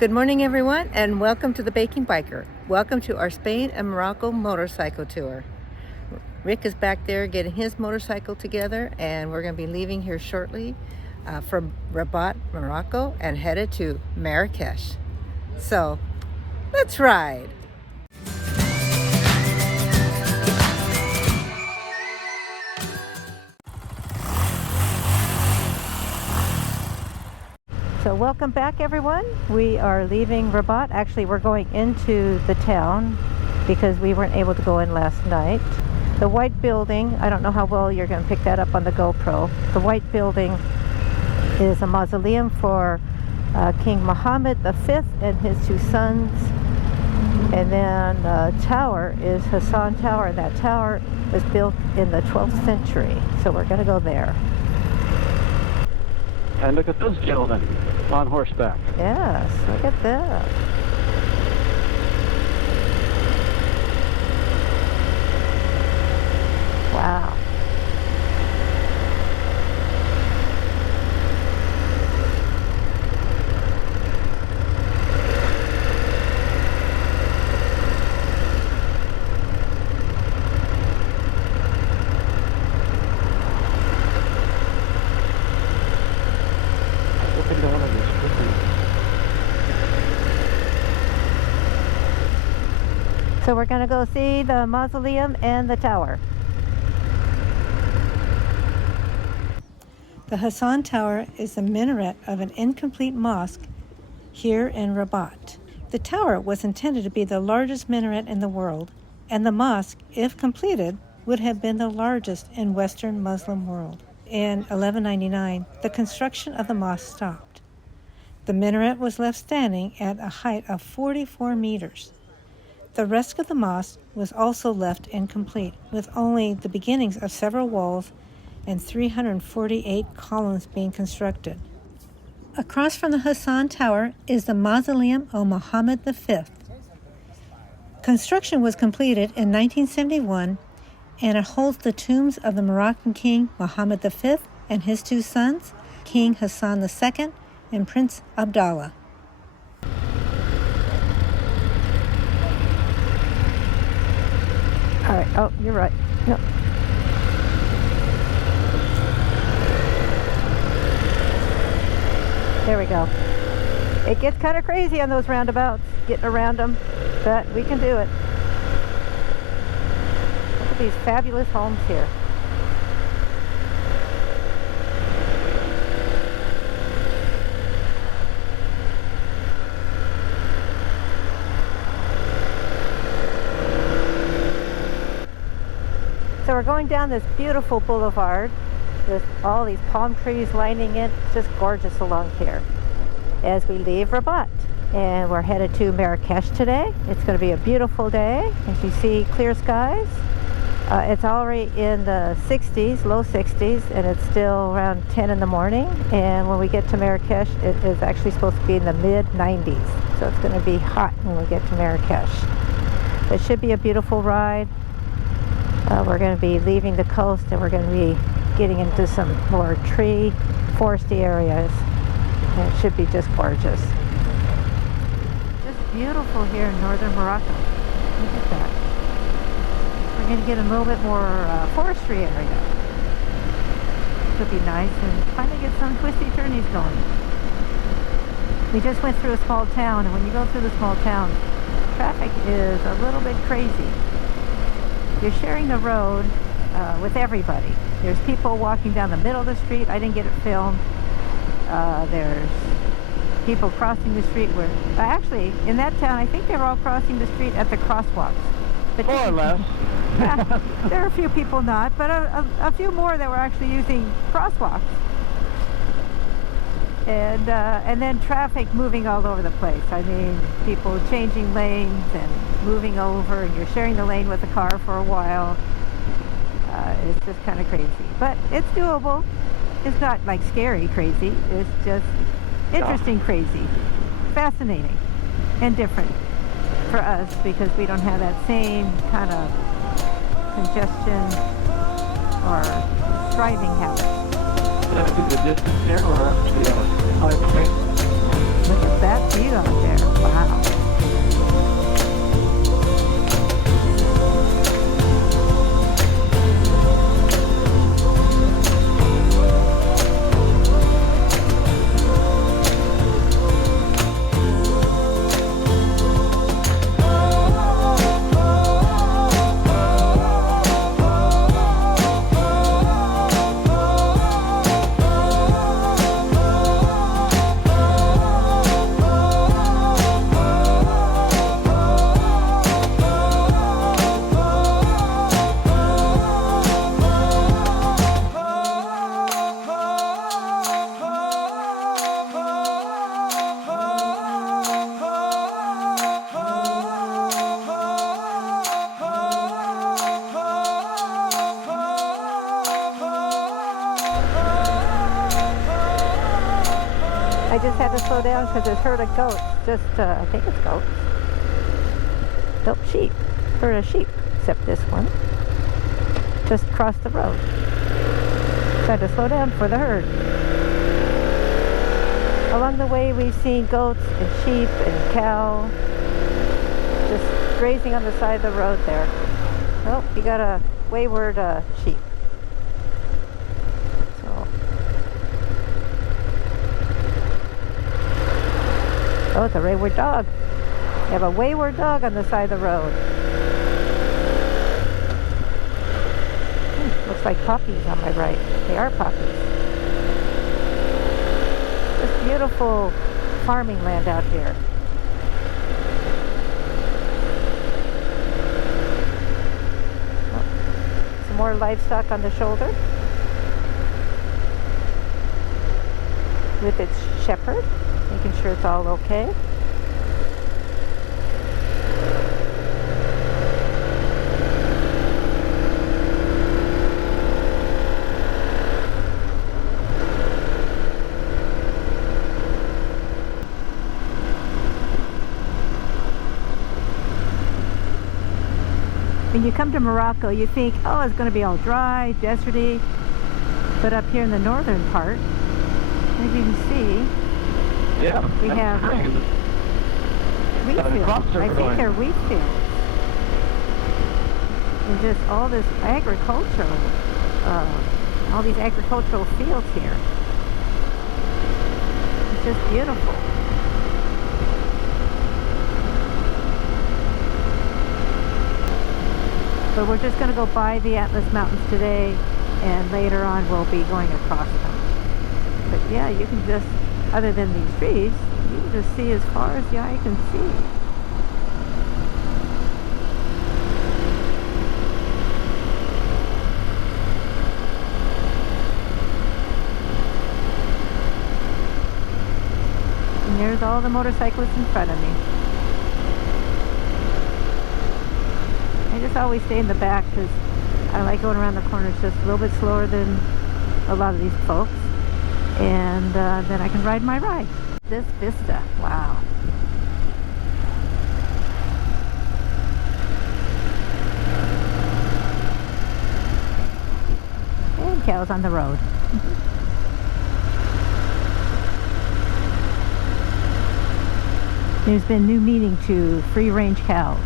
Good morning, everyone, and welcome to the Baking Biker. Welcome to our Spain and Morocco motorcycle tour. Rick is back there getting his motorcycle together, and we're going to be leaving here shortly from Rabat, Morocco, and headed to Marrakesh. So, let's ride. So welcome back, everyone. We are leaving Rabat. Actually, we're going into the town because we weren't able to go in last night. The white building, I don't know how well you're going to pick that up on the GoPro. The white building is a mausoleum for King Mohammed V and his two sons. And then the tower is Hassan Tower, and that tower was built in the 12th century. So we're going to go there. And look at those gentlemen on horseback. Yes, look at that. Wow. So we're going to go see the mausoleum and the tower. The Hassan Tower is the minaret of an incomplete mosque here in Rabat. The tower was intended to be the largest minaret in the world, and the mosque, if completed, would have been the largest in Western Muslim world. In 1199, the construction of the mosque stopped. The minaret was left standing at a height of 44 meters. The rest of the mosque was also left incomplete, with only the beginnings of several walls and 348 columns being constructed. Across from the Hassan Tower is the Mausoleum of Mohammed V. Construction was completed in 1971, and it holds the tombs of the Moroccan King Mohammed V and his two sons, King Hassan II and Prince Abdallah. All right. Oh, you're right. No. There we go. It gets kind of crazy on those roundabouts, getting around them, but we can do it. Look at these fabulous homes here. So we're going down this beautiful boulevard with all these palm trees lining it. It's just gorgeous along here as we leave Rabat. And we're headed to Marrakesh today. It's going to be a beautiful day. As you see, clear skies. It's already in the 60s, low 60s, and it's still around 10 in the morning. And when we get to Marrakesh, it is actually supposed to be in the mid 90s. So it's going to be hot when we get to Marrakesh. It should be a beautiful ride. We're going to be leaving the coast, and we're going to be getting into some more foresty areas. And it should be just gorgeous. Just beautiful here in northern Morocco. Look at that. We're going to get a little bit more forestry area. Could be nice and finally get some twisty turnies going. We just went through a small town, and when you go through the small town, traffic is a little bit crazy. You're sharing the road with everybody. There's people walking down the middle of the street. I didn't get it filmed. There's people crossing the street where... actually, in that town, I think they were all crossing the street at the crosswalks. But More or less. Yeah, there are a few people not, but a few more that were actually using crosswalks. And then traffic moving all over the place. I mean, people changing lanes and moving over, and you're sharing the lane with the car for a while. It's just kind of crazy, but it's doable. It's not like scary crazy. It's just interesting crazy, fascinating, and different for us because we don't have that same kind of congestion or driving habit. The distance there or up to the Look at that view out there. I just had to slow down because there's herd of goats. I think it's goats. Nope, sheep. Herd of sheep, except this one. Just across the road. So I had to slow down for the herd. Along the way, we've seen goats and sheep and cow just grazing on the side of the road there. Oh, you got a wayward sheep. So. Oh, it's a wayward dog. You have a wayward dog on the side of the road. Looks like poppies on my right. They are poppies. This beautiful farming land out here. Oh, some more livestock on the shoulder with its shepherd, making sure it's all okay. When you come to Morocco, you think, oh, it's going to be all dry, deserty. But up here in the northern part, as you can see, Yeah. we have wheat fields. I think they're wheat fields. And just all this agricultural, all these agricultural fields here. It's just beautiful. But we're just going to go by the Atlas Mountains today, and later on we'll be going across them. But yeah, you can just, other than these trees, you can just see as far as the eye can see. And there's all the motorcyclists in front of me. I just always stay in the back because I like going around the corners just a little bit slower than a lot of these folks, and then I can ride my ride. This vista, wow. And cows on the road. There's been new meaning to free-range cows.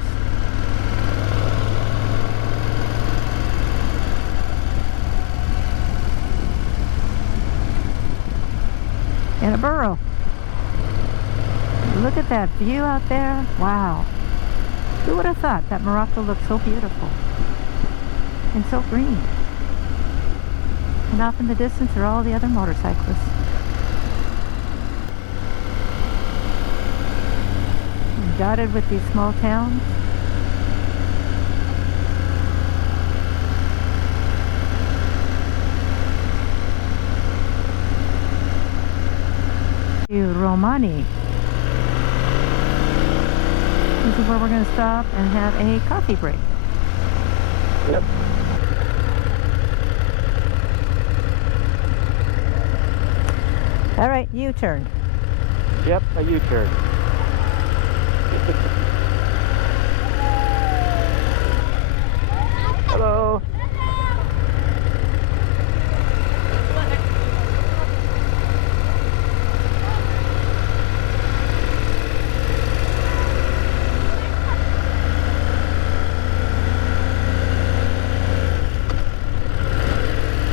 And a burro. Look at that view out there. Wow. Who would have thought that Morocco looked so beautiful and so green? And off in the distance are all the other motorcyclists. And dotted with these small towns. Romani. This is where we're going to stop and have a coffee break. Yep. All right, U-turn. Yep, a U-turn. Hello.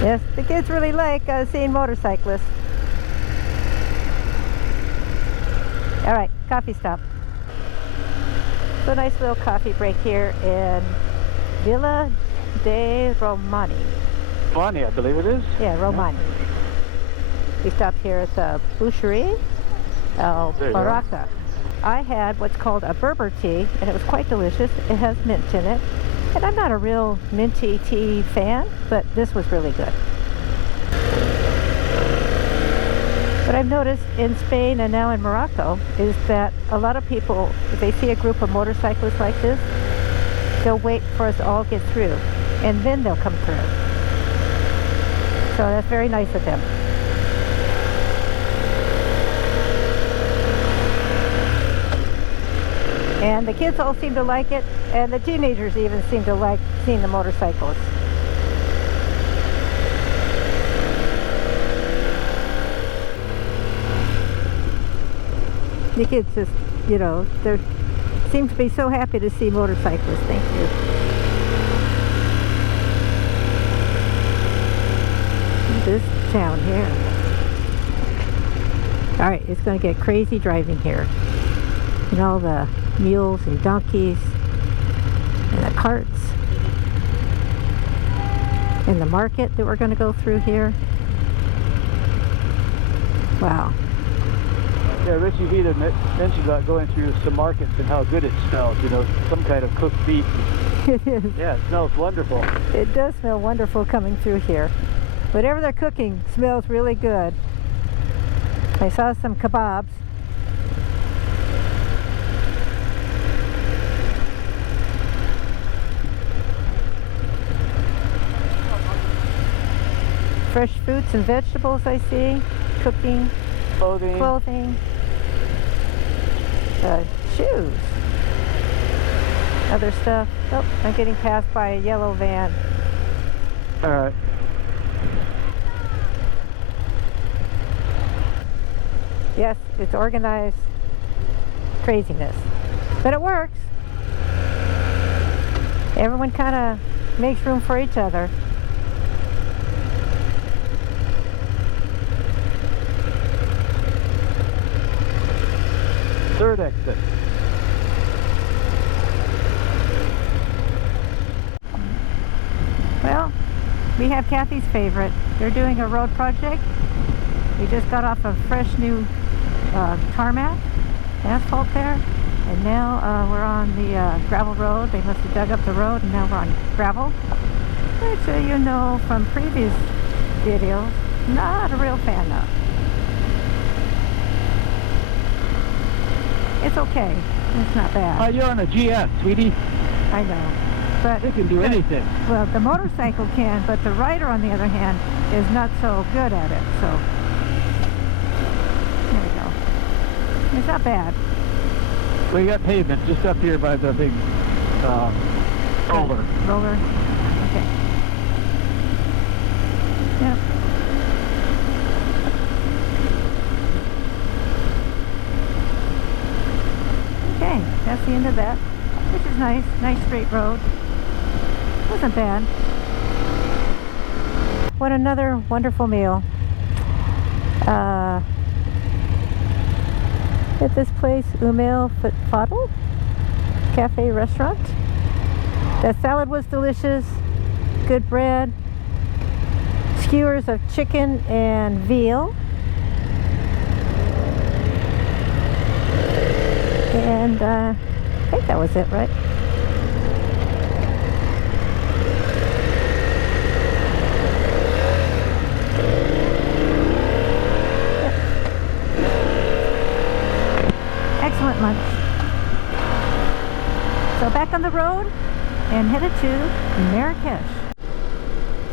Yes, the kids really like seeing motorcyclists. All right, coffee stop. So a nice little coffee break here in Villa de Romani. Romani, I believe it is. Yeah, Romani. We stopped here at the Boucherie El Baraka. I had what's called a Berber tea, and it was quite delicious. It has mint in it. And I'm not a real minty tea fan, but this was really good. What I've noticed in Spain and now in Morocco is that a lot of people, if they see a group of motorcyclists like this, they'll wait for us to all get through, and then they'll come through. So that's very nice of them. And the kids all seem to like it, and the teenagers even seem to like seeing the motorcycles. The kids just, you know, they seem to be so happy to see motorcyclists. Thank you. This town here. All right, it's going to get crazy driving here. And all the mules and donkeys and the carts and the market that we're going to go through here. Wow. Yeah, Richie Vita mentioned about going through some markets and how good it smells, you know, some kind of cooked beef. It is. Yeah, it smells wonderful. It does smell wonderful coming through here. Whatever they're cooking smells really good. I saw some kebabs. Fresh fruits and vegetables I see. Cooking. Clothing. Shoes. Other stuff. Oh, I'm getting passed by a yellow van. All right. Yes, it's organized craziness, but it works. Everyone kind of makes room for each other. Third exit. Well, we have Cathy's favorite. They're doing a road project. We just got off a fresh new tarmac, asphalt there, and now we're on the gravel road. They must have dug up the road, and now we're on gravel, which you know from previous videos, not a real fan of. It's okay. It's not bad. You're on a GS, sweetie. I know. But It can do anything. well, the motorcycle can, but the rider, on the other hand, is not so good at it. So there we go. It's not bad. Well, you got pavement just up here by the big roller. Roller. Okay. Yep. Okay, that's the end of that, which is nice. Nice straight road. Wasn't bad. What another wonderful meal. At this place, Umel Fadel Cafe Restaurant. The salad was delicious. Good bread. Skewers of chicken and veal. And I think that was it, right? Excellent lunch. So back on the road and headed to Marrakesh.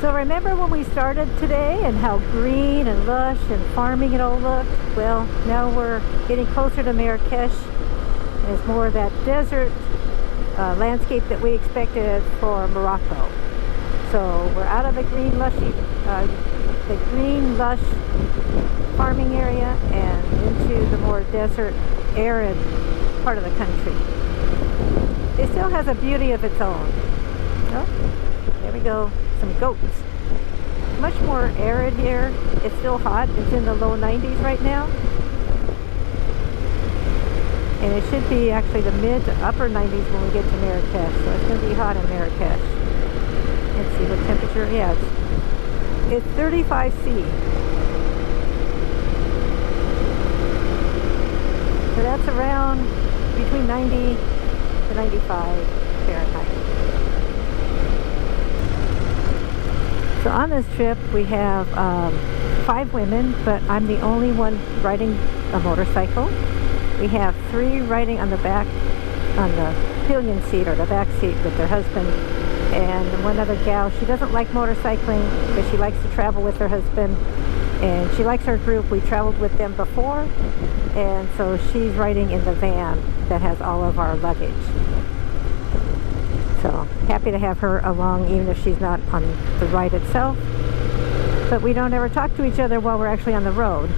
So remember when we started today and how green and lush and farming it all looked? Well, now we're getting closer to Marrakesh. There's more of that desert landscape that we expected for Morocco. So we're out of the green lush farming area and into the more desert, arid part of the country. It still has a beauty of its own. Oh, there we go, some goats. Much more arid here. It's still hot. It's in the low 90s right now. And it should be actually the mid to upper 90s when we get to Marrakesh. So it's going to be hot in Marrakesh. Let's see what temperature. Yeah, it's 35 C. So that's around between 90 to 95 Fahrenheit. So on this trip we have 5 women, but I'm the only one riding a motorcycle. We have 3 riding on the back, on the pillion seat or the back seat with their husband, and one other gal. She doesn't like motorcycling, but she likes to travel with her husband. And she likes our group. We traveled with them before, and so she's riding in the van that has all of our luggage. So happy to have her along, even if she's not on the ride itself. But we don't ever talk to each other while we're actually on the road.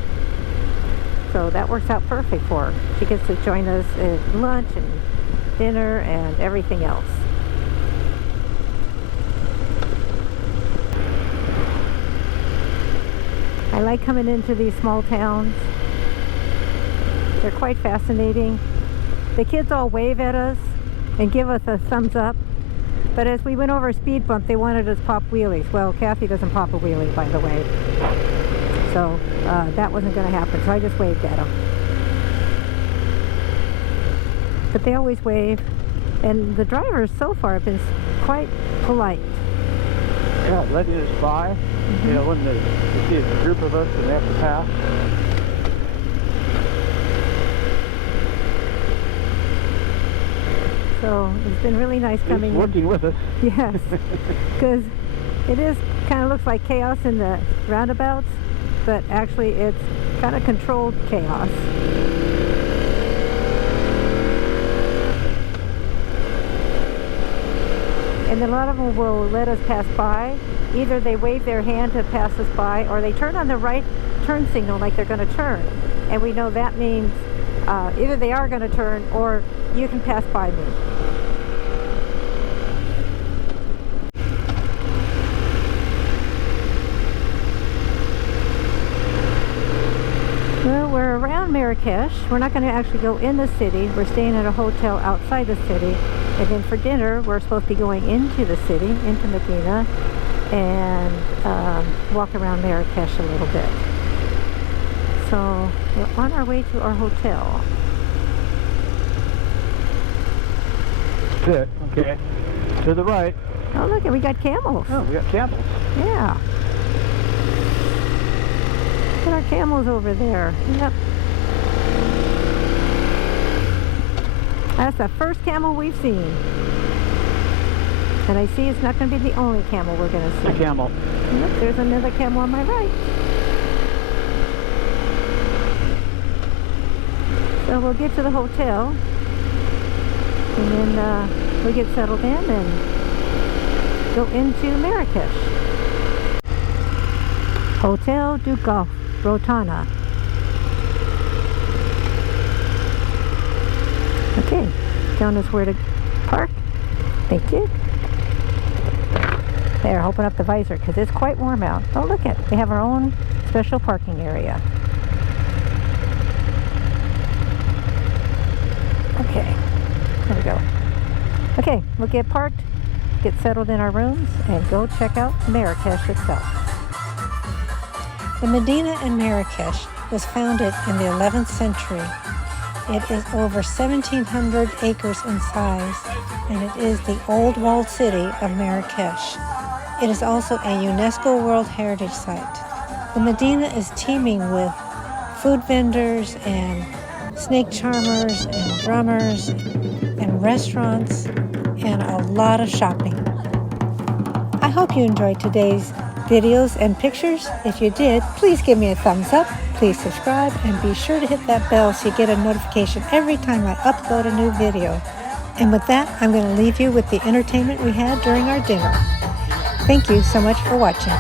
So that works out perfect for her. She gets to join us at lunch and dinner and everything else. I like coming into these small towns. They're quite fascinating. The kids all wave at us and give us a thumbs up. But as we went over a speed bump, they wanted us to pop wheelies. Well, Cathy doesn't pop a wheelie, by the way. So that wasn't going to happen. So I just waved at them. But they always wave. And the drivers so far have been quite polite. Yeah, letting us by. You know, when they see a group of us and they have to pass. So it's been really nice coming in. Working with us. Yes, because it is kind of looks like chaos in the roundabouts, but actually it's kind of controlled chaos. And a lot of them will let us pass by. Either they wave their hand to pass us by, or they turn on the right turn signal like they're going to turn. And we know that means either they are going to turn or you can pass by me. Well, we're around Marrakesh. We're not going to actually go in the city. We're staying at a hotel outside the city. And then for dinner, we're supposed to be going into the city, into Medina, and walk around Marrakesh a little bit. So we're on our way to our hotel. That's it. Okay. To the right. Oh, look, we got camels. Oh, we got camels. Yeah. Look at our camels over there. Yep. That's the first camel we've seen. And I see it's not going to be the only camel we're going to see. A camel. Look, there's another camel on my right. So we'll get to the hotel. And then we'll get settled in and go into Marrakesh. Hotel du Golf, Rotana. Okay, telling us where to park. Thank you. There, open up the visor because it's quite warm out. Oh, look at it. We have our own special parking area. Okay, there we go. Okay, we'll get parked, get settled in our rooms, and go check out Marrakesh itself. The Medina in Marrakesh was founded in the 11th century. It is over 1,700 acres in size, and it is the old walled city of Marrakesh. It is also a UNESCO World Heritage Site. The Medina is teeming with food vendors and snake charmers and drummers and restaurants and a lot of shopping. I hope you enjoyed today's videos and pictures. If you did, please give me a thumbs up. Please subscribe and be sure to hit that bell so you get a notification every time I upload a new video. And with that, I'm going to leave you with the entertainment we had during our dinner. Thank you so much for watching.